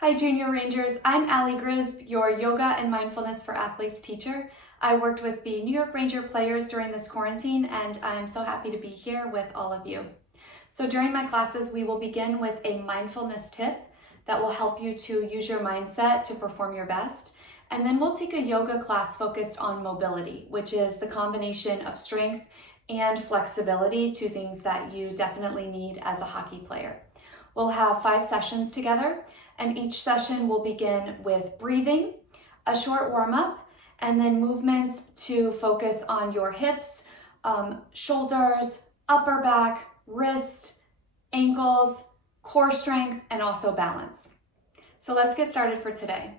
Hi Junior Rangers, I'm Allie Grisb, your Yoga and Mindfulness for Athletes teacher. I worked with the New York Ranger players during this quarantine and I'm so happy to be here with all of you. So during my classes, we will begin with a mindfulness tip that will help you to use your mindset to perform your best. And then we'll take a yoga class focused on mobility, which is the combination of strength and flexibility, two things that you definitely need as a hockey player. We'll have 5 sessions together, and each session will begin with breathing, a short warm-up, and then movements to focus on your hips, shoulders, upper back, wrist, ankles, core strength, and also balance. So let's get started for today.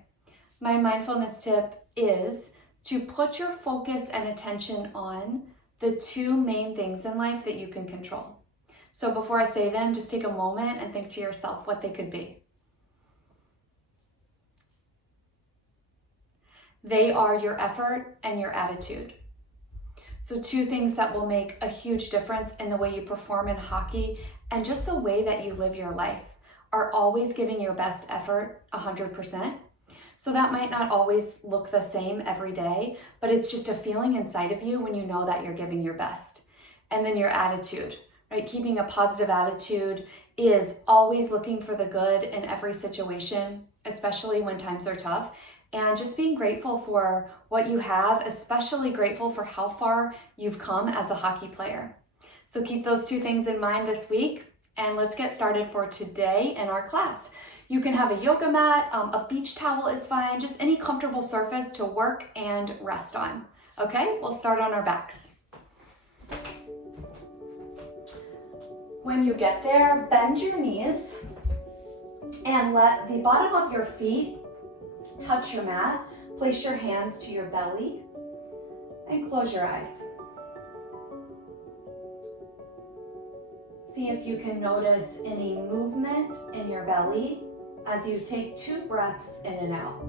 My mindfulness tip is to put your focus and attention on the 2 main things in life that you can control. So before I say them, just take a moment and think to yourself what they could be. They are your effort and your attitude. So 2 things that will make a huge difference in the way you perform in hockey and just the way that you live your life are always giving your best effort 100%. So that might not always look the same every day, but it's just a feeling inside of you when you know that you're giving your best. And then your attitude. Right? Keeping a positive attitude is always looking for the good in every situation, especially when times are tough, and just being grateful for what you have, especially grateful for how far you've come as a hockey player. So keep those 2 things in mind this week, and let's get started for today in our class. You can have a yoga mat, a beach towel is fine, just any comfortable surface to work and rest on. Okay, we'll start on our backs. When you get there, bend your knees and let the bottom of your feet touch your mat. Place your hands to your belly and close your eyes. See if you can notice any movement in your belly as you take 2 breaths in and out.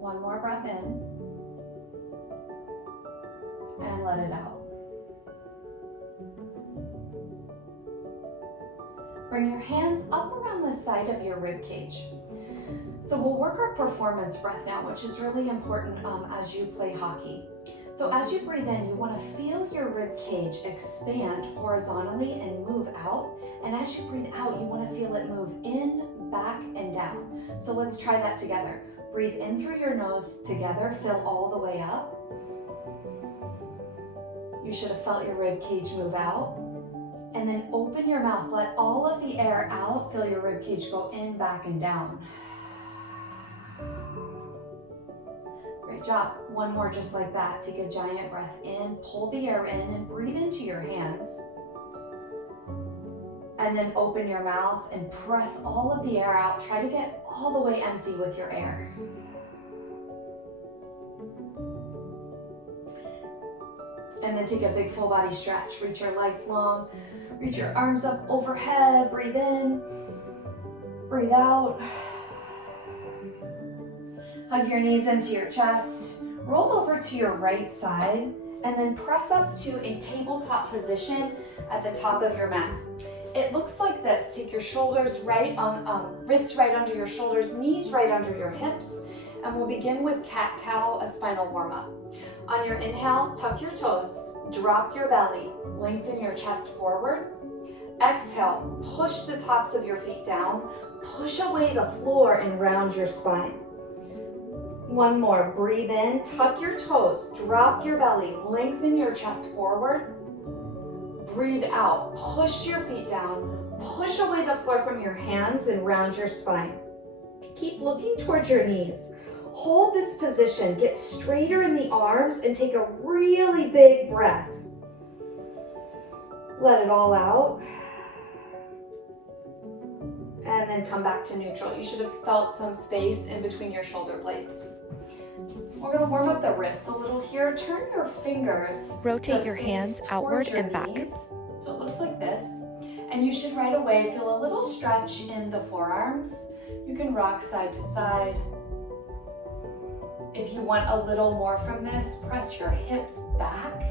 One more breath in. And let it out. Bring your hands up around the side of your rib cage. So we'll work our performance breath now, which is really important as you play hockey. So as you breathe in, you want to feel your rib cage expand horizontally and move out. And as you breathe out, you want to feel it move in, back, and down. So let's try that together. Breathe in through your nose together, fill all the way up. You should have felt your rib cage move out. And then open your mouth, let all of the air out, feel your rib cage go in, back, and down. Great job. One more just like that. Take a giant breath in, pull the air in, and breathe into your hands. And then open your mouth and press all of the air out. Try to get all the way empty with your air. And then take a big full body stretch. Reach your legs long, reach your arms up overhead, breathe in, breathe out. Hug your knees into your chest, roll over to your right side, and then press up to a tabletop position at the top of your mat. It looks like this. Take your shoulders right on, wrists right under your shoulders, knees right under your hips, and we'll begin with cat-cow, a spinal warm-up. On your inhale, tuck your toes, drop your belly, lengthen your chest forward. Exhale, push the tops of your feet down, push away the floor and round your spine. One more, breathe in, tuck your toes, drop your belly, lengthen your chest forward. Breathe out, push your feet down, push away the floor from your hands and round your spine. Keep looking towards your knees. Hold this position, get straighter in the arms, and take a really big breath. Let it all out. And then come back to neutral. You should have felt some space in between your shoulder blades. We're going to warm up the wrists a little here. Turn your fingers. Rotate your hands outward and back. So it looks like this. And you should right away feel a little stretch in the forearms. You can rock side to side. If you want a little more from this, press your hips back.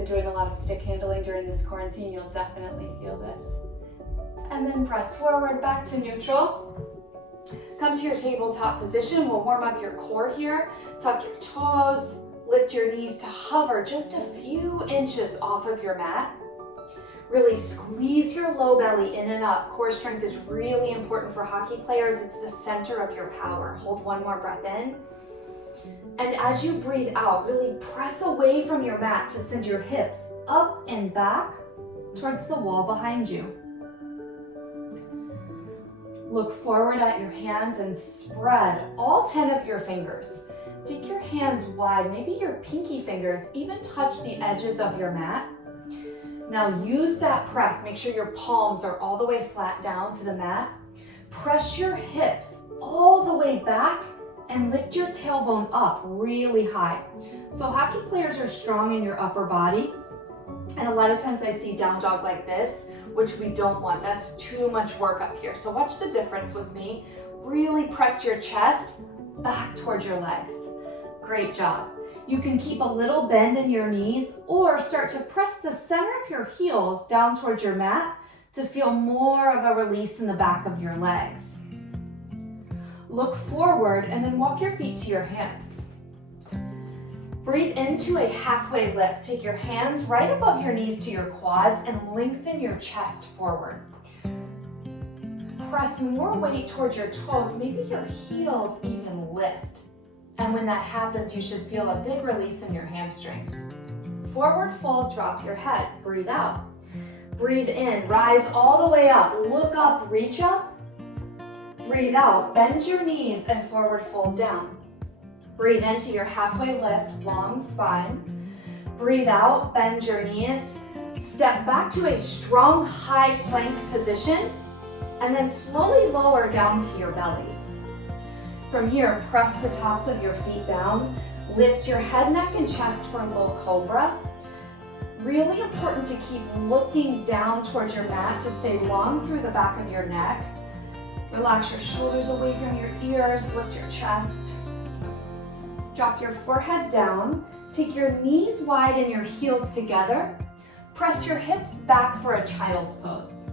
been doing a lot of stick handling during this quarantine, you'll definitely feel this. And then press forward, back to neutral. Come to your tabletop position. We'll warm up your core here. Tuck your toes, lift your knees to hover just a few inches off of your mat. Really squeeze your low belly in and up. Core strength is really important for hockey players. It's the center of your power. Hold one more breath in. And as you breathe out, really press away from your mat to send your hips up and back towards the wall behind you. Look forward at your hands and spread all 10 of your fingers. Take your hands wide, maybe your pinky fingers even touch the edges of your mat. Now use that press. Make sure your palms are all the way flat down to the mat. Press your hips all the way back and lift your tailbone up really high. So hockey players are strong in your upper body. And a lot of times I see down dog like this, which we don't want. That's too much work up here. So watch the difference with me. Really press your chest back towards your legs. Great job. You can keep a little bend in your knees or start to press the center of your heels down towards your mat to feel more of a release in the back of your legs. Look forward and then walk your feet to your hands. Breathe into a halfway lift. Take your hands right above your knees to your quads and lengthen your chest forward. Press more weight towards your toes, maybe your heels even lift. And when that happens, you should feel a big release in your hamstrings. Forward fold, drop your head, breathe out. Breathe in, rise all the way up, look up, reach up. Breathe out, bend your knees and forward fold down. Breathe into your halfway lift, long spine. Breathe out, bend your knees. Step back to a strong high plank position and then slowly lower down to your belly. From here, press the tops of your feet down. Lift your head, neck, and chest for low cobra. Really important to keep looking down towards your mat to stay long through the back of your neck. Relax your shoulders away from your ears, lift your chest. Drop your forehead down. Take your knees wide and your heels together. Press your hips back for a child's pose.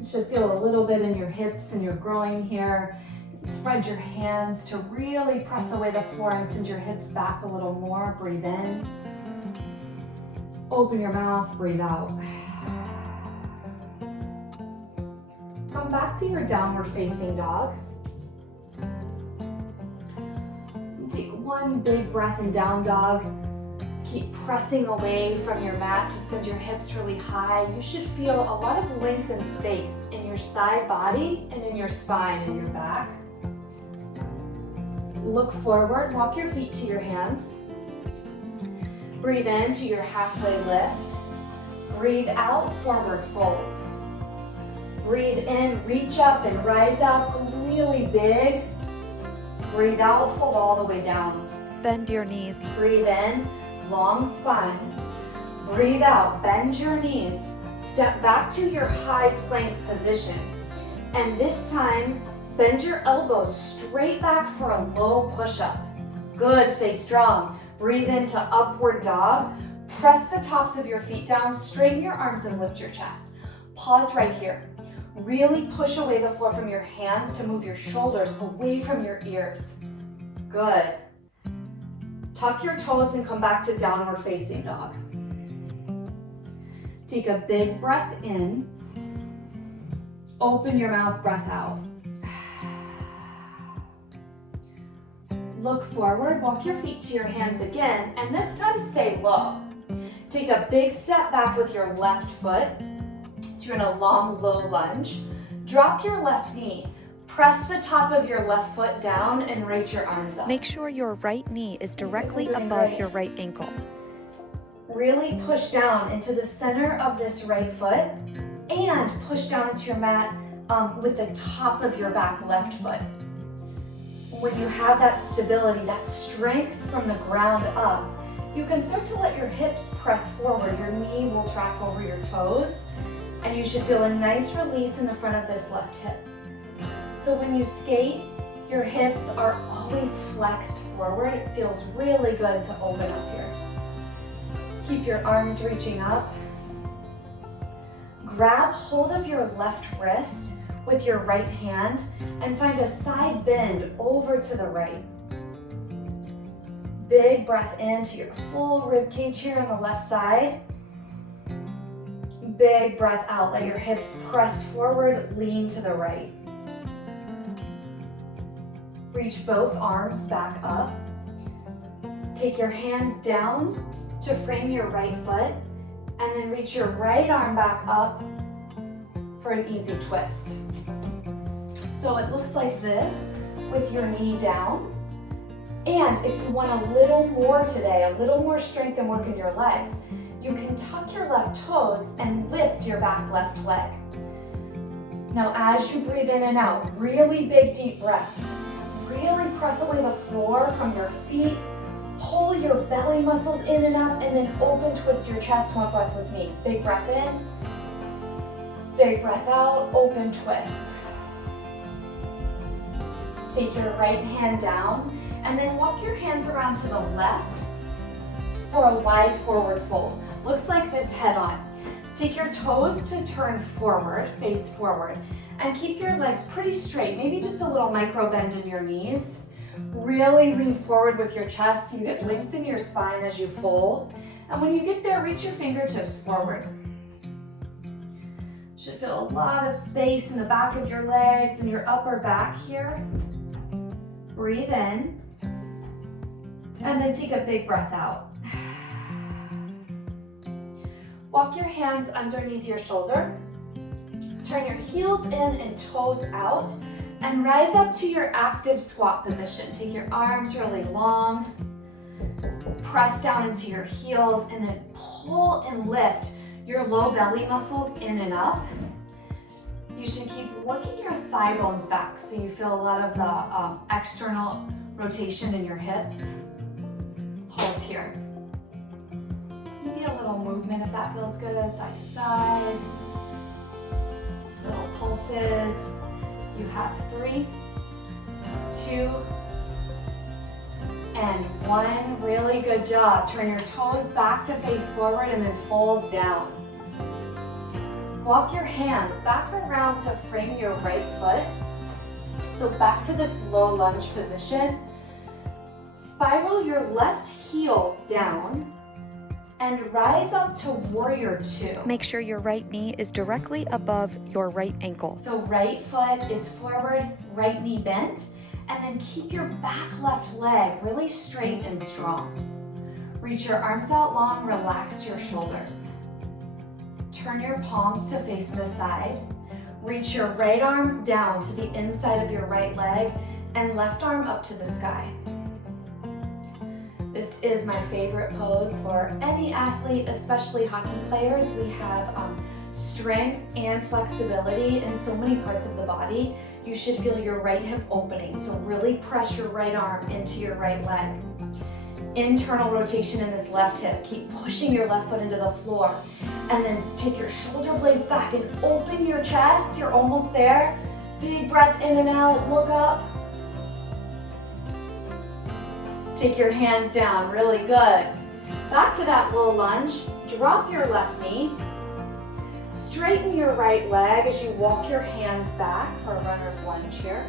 You should feel a little bit in your hips and your groin here. Spread your hands to really press away the floor and send your hips back a little more. Breathe in. Open your mouth, breathe out. Come back to your downward facing dog. Take one big breath in down dog. Keep pressing away from your mat to send your hips really high. You should feel a lot of length and space in your side body and in your spine and your back. Look forward, walk your feet to your hands. Breathe into your halfway lift. Breathe out, forward fold. Breathe in, reach up and rise up really big. Breathe out, fold all the way down. Bend your knees. Breathe in, long spine. Breathe out, bend your knees. Step back to your high plank position. And this time, bend your elbows straight back for a low push-up. Good, stay strong. Breathe into upward dog. Press the tops of your feet down, straighten your arms and lift your chest. Pause right here. Really push away the floor from your hands to move your shoulders away from your ears. Good. Tuck your toes and come back to downward facing dog. Take a big breath in. Open your mouth, breath out. Look forward, walk your feet to your hands again, and this time stay low. Take a big step back with your left foot. So you're in a long, low lunge. Drop your left knee. Press the top of your left foot down and reach your arms up. Make sure your right knee is directly above your right ankle. Really push down into the center of this right foot and push down into your mat with the top of your back left foot. When you have that stability, that strength from the ground up, you can start to let your hips press forward. Your knee will track over your toes, and you should feel a nice release in the front of this left hip. So when you skate, Your hips are always flexed forward. It feels really good to open up here. Keep your arms reaching up. Grab hold of your left wrist with your right hand and find a side bend over to the right. Big breath into your full rib cage here on the left side. Big breath out. Let your hips press forward, lean to the right. Reach both arms back up. Take your hands down to frame your right foot, and then reach your right arm back up for an easy twist. So it looks like this with your knee down. And if you want a little more today, a little more strength and work in your legs, you can tuck your left toes and lift your back left leg. Now as you breathe in and out, really big deep breaths. Really press away the floor from your feet. Pull your belly muscles in and up, and then open twist your chest. One breath with me. Big breath in. Big breath out, open twist. Take your right hand down, and then walk your hands around to the left for a wide forward fold. Looks like this head on. Take your toes to turn forward, face forward, and keep your legs pretty straight. Maybe just a little micro bend in your knees. Really lean forward with your chest so you get length in your spine as you fold. And when you get there, reach your fingertips forward. Should feel a lot of space in the back of your legs and your upper back here. Breathe in. And then take a big breath out. Walk your hands underneath your shoulder. Turn your heels in and toes out. And rise up to your active squat position. Take your arms really long. Press down into your heels and then pull and lift your low belly muscles in and up. You should keep working your thigh bones back so you feel a lot of the external rotation in your hips. Hold here. Maybe a little movement if that feels good, side to side. Little pulses. You have 3, 2, and 1. Really good job. Turn your toes back to face forward and then fold down. Walk your hands back around to frame your right foot. So back to this low lunge position. Spiral your left heel down and rise up to warrior 2. Make sure your right knee is directly above your right ankle. So right foot is forward, right knee bent, and then keep your back left leg really straight and strong. Reach your arms out long, relax your shoulders. Turn your palms to face the side. Reach your right arm down to the inside of your right leg and left arm up to the sky. This is my favorite pose for any athlete, especially hockey players. We have strength and flexibility in so many parts of the body. You should feel your right hip opening, so really press your right arm into your right leg. Internal rotation in this left hip. Keep pushing your left foot into the floor. And then take your shoulder blades back and open your chest. You're almost there. Big breath in and out, look up. Take your hands down, really good. Back to that low lunge. Drop your left knee. Straighten your right leg as you walk your hands back for a runner's lunge here.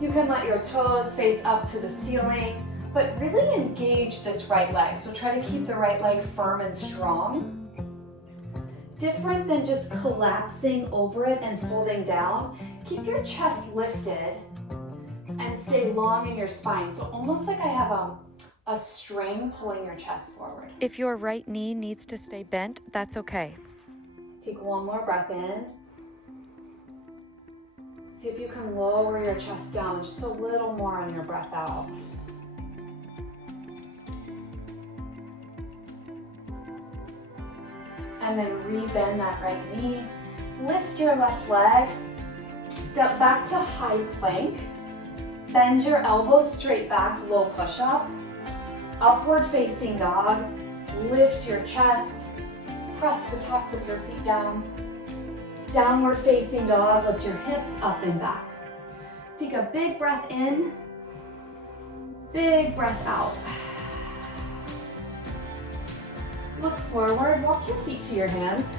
You can let your toes face up to the ceiling, but really engage this right leg. So try to keep the right leg firm and strong. Different than just collapsing over it and folding down. Keep your chest lifted and stay long in your spine. So almost like I have a string pulling your chest forward. If your right knee needs to stay bent, that's okay. Take one more breath in. See if you can lower your chest down just a little more on your breath out. And then rebend that right knee. Lift your left leg. Step back to high plank. Bend your elbows straight back, low push-up. Upward facing dog. Lift your chest. Press the tops of your feet down. Downward facing dog, lift your hips up and back. Take a big breath in, big breath out. Look forward, walk your feet to your hands.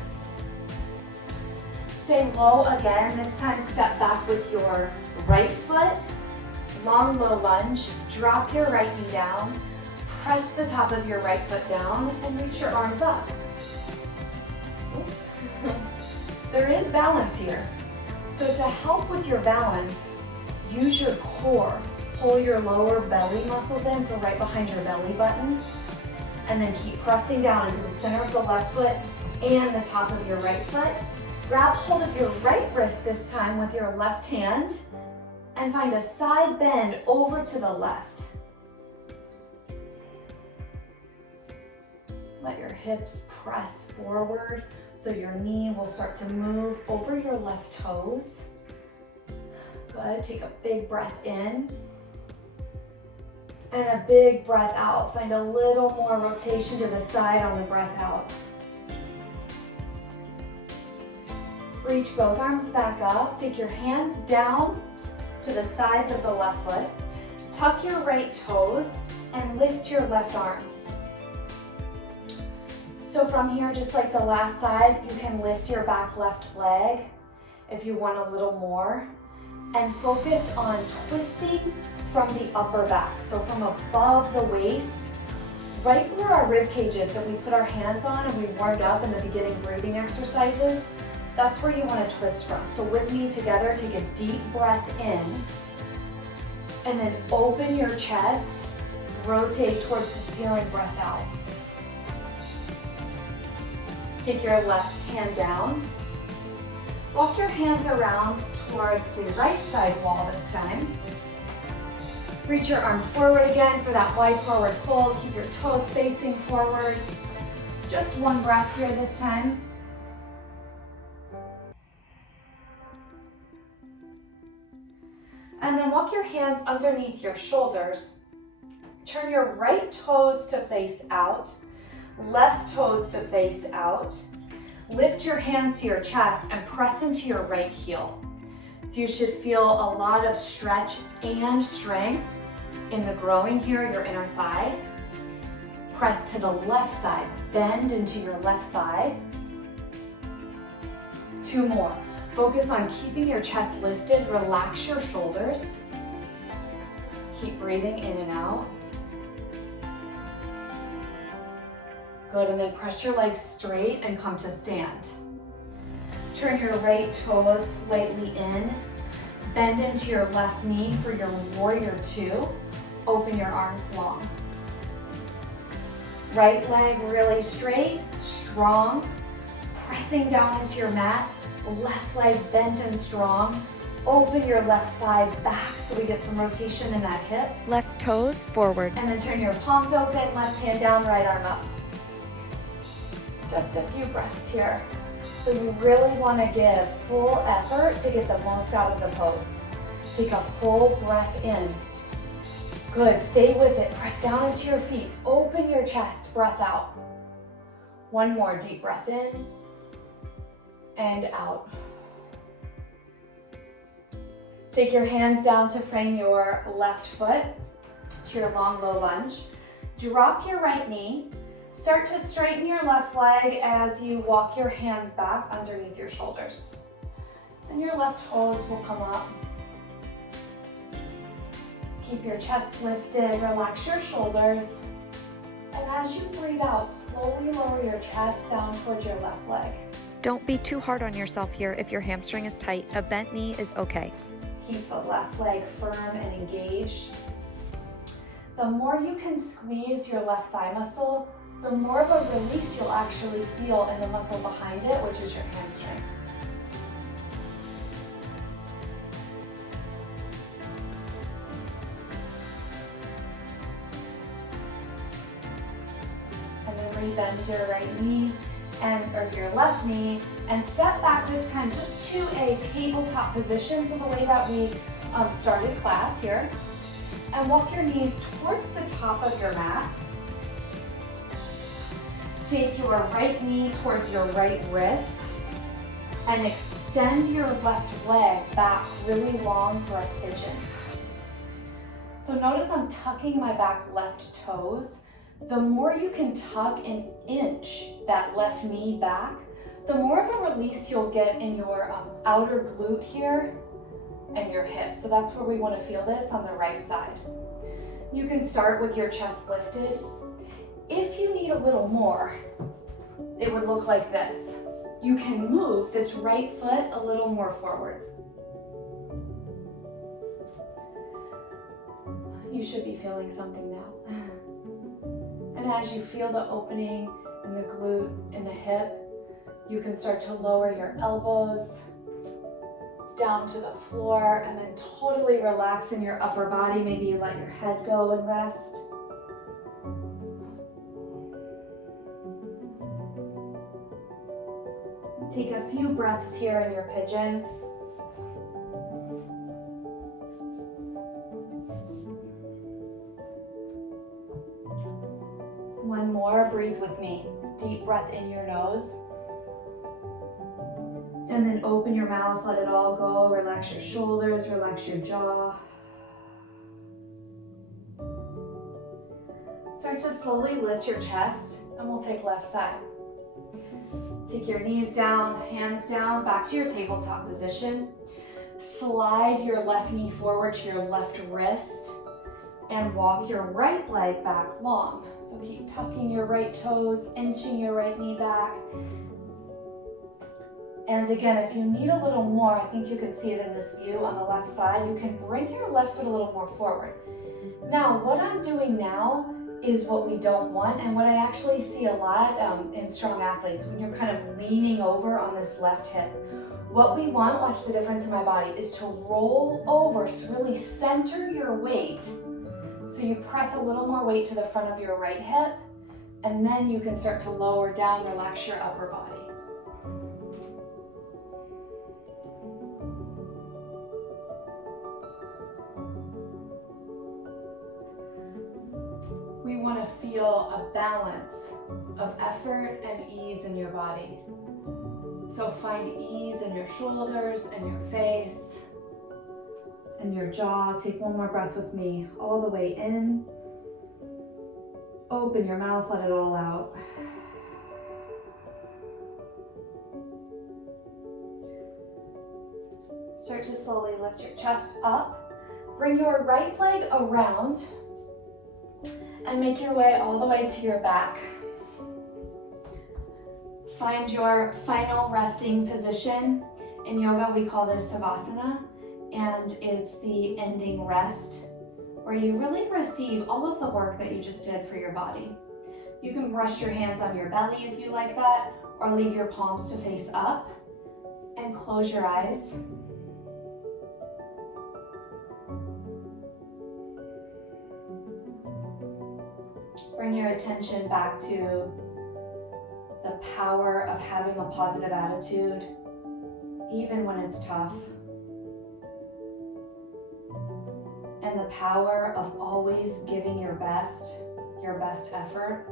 Stay low again, this time step back with your right foot. Long, low lunge, drop your right knee down, press the top of your right foot down, and reach your arms up. There is balance here. So to help with your balance, use your core. Pull your lower belly muscles in, so right behind your belly button. And then keep pressing down into the center of the left foot and the top of your right foot. Grab hold of your right wrist this time with your left hand and find a side bend over to the left. Let your hips press forward so your knee will start to move over your left toes. Good, take a big breath in and a big breath out. Find a little more rotation to the side on the breath out. Reach both arms back up. Take your hands down to the sides of the left foot. Tuck your right toes and lift your left arm. So from here, just like the last side, you can lift your back left leg if you want a little more. And focus on twisting from the upper back. So from above the waist, right where our rib cage is that we put our hands on and we warmed up in the beginning breathing exercises, that's where you want to twist from. So with me together, take a deep breath in and then open your chest, rotate towards the ceiling, breath out. Take your left hand down. Walk your hands around towards the right side wall this time. Reach your arms forward again for that wide forward fold. Keep your toes facing forward. Just one breath here this time. And then walk your hands underneath your shoulders. Turn your right toes to face out, left toes to face out. Lift your hands to your chest and press into your right heel. So you should feel a lot of stretch and strength in the groin here, your inner thigh. Press to the left side, bend into your left thigh. 2 more. Focus on keeping your chest lifted, relax your shoulders. Keep breathing in and out. Good, and then press your legs straight and come to stand. Turn your right toes slightly in. Bend into your left knee for your warrior 2. Open your arms long. Right leg really straight, strong. Pressing down into your mat. Left leg bent and strong. Open your left thigh back so we get some rotation in that hip. Left toes forward. And then turn your palms open, left hand down, right arm up. Just a few breaths here. So you really want to give full effort to get the most out of the pose. Take a full breath in. Good, stay with it. Press down into your feet. Open your chest, breath out. One more deep breath in and out. Take your hands down to frame your left foot to your long, low lunge. Drop your right knee. Start to straighten your left leg as you walk your hands back underneath your shoulders. And your left toes will come up. Keep your chest lifted, relax your shoulders. And as you breathe out, slowly lower your chest down towards your left leg. Don't be too hard on yourself here if your hamstring is tight. A bent knee is okay. Keep the left leg firm and engaged. The more you can squeeze your left thigh muscle, the more of a release you'll actually feel in the muscle behind it, which is your hamstring. And then rebend your right knee or your left knee and step back this time just to a tabletop position, so the way that we started class here. And walk your knees towards the top of your mat. Take your right knee towards your right wrist. And extend your left leg back really long for a pigeon. So notice I'm tucking my back left toes. The more you can tuck and inch that left knee back, the more of a release you'll get in your outer glute here and your hip. So that's where we want to feel this on the right side. You can start with your chest lifted. If you need a little more, it would look like this. You can move this right foot a little more forward. You should be feeling something now. And as you feel the opening in the glute and the hip, you can start to lower your elbows down to the floor and then totally relax in your upper body. Maybe you let your head go and rest. Take a few breaths here in your pigeon. One more, breathe with me. Deep breath in your nose. And then open your mouth, let it all go. Relax your shoulders, relax your jaw. Start to slowly lift your chest, and we'll take left side. Take your knees down, hands down, back to your tabletop position. Slide your left knee forward to your left wrist and walk your right leg back long. So keep tucking your right toes, inching your right knee back. And again, if you need a little more, I think you can see it in this view on the left side, you can bring your left foot a little more forward. Now, what I'm doing now is what we don't want, and what I actually see a lot in strong athletes, when you're kind of leaning over on this left hip. What we want, watch the difference in my body, is to roll over, so really center your weight. So you press a little more weight to the front of your right hip, and then you can start to lower down, relax your upper body. We want to feel a balance of effort and ease in your body. So find ease in your shoulders and your face and your jaw. Take one more breath with me, all the way in. Open your mouth, let it all out. Start to slowly lift your chest up. Bring your right leg around and make your way all the way to your back. Find your final resting position. In yoga, we call this Savasana, and it's the ending rest where you really receive all of the work that you just did for your body. You can rest your hands on your belly if you like that, or leave your palms to face up and close your eyes. Bring your attention back to the power of having a positive attitude, even when it's tough. And the power of always giving your best effort.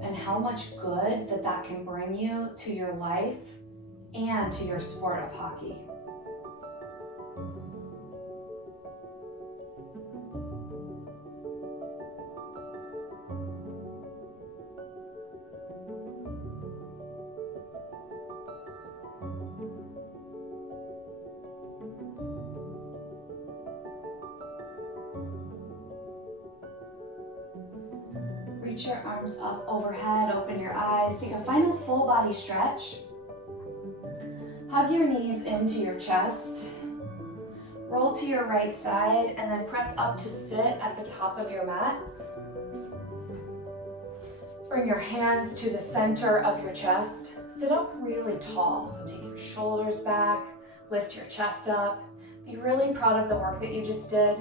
And how much good that can bring you to your life and to your sport of hockey. Reach your arms up overhead, open your eyes, take a final full body stretch. Hug your knees into your chest. Roll to your right side and then press up to sit at the top of your mat. Bring your hands to the center of your chest. Sit up really tall, so take your shoulders back, lift your chest up. Be really proud of the work that you just did.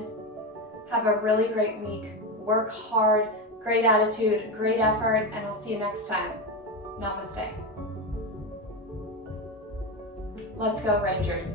Have a really great week. Work hard. Great attitude, great effort, and I'll see you next time. Namaste. Let's go, Rangers.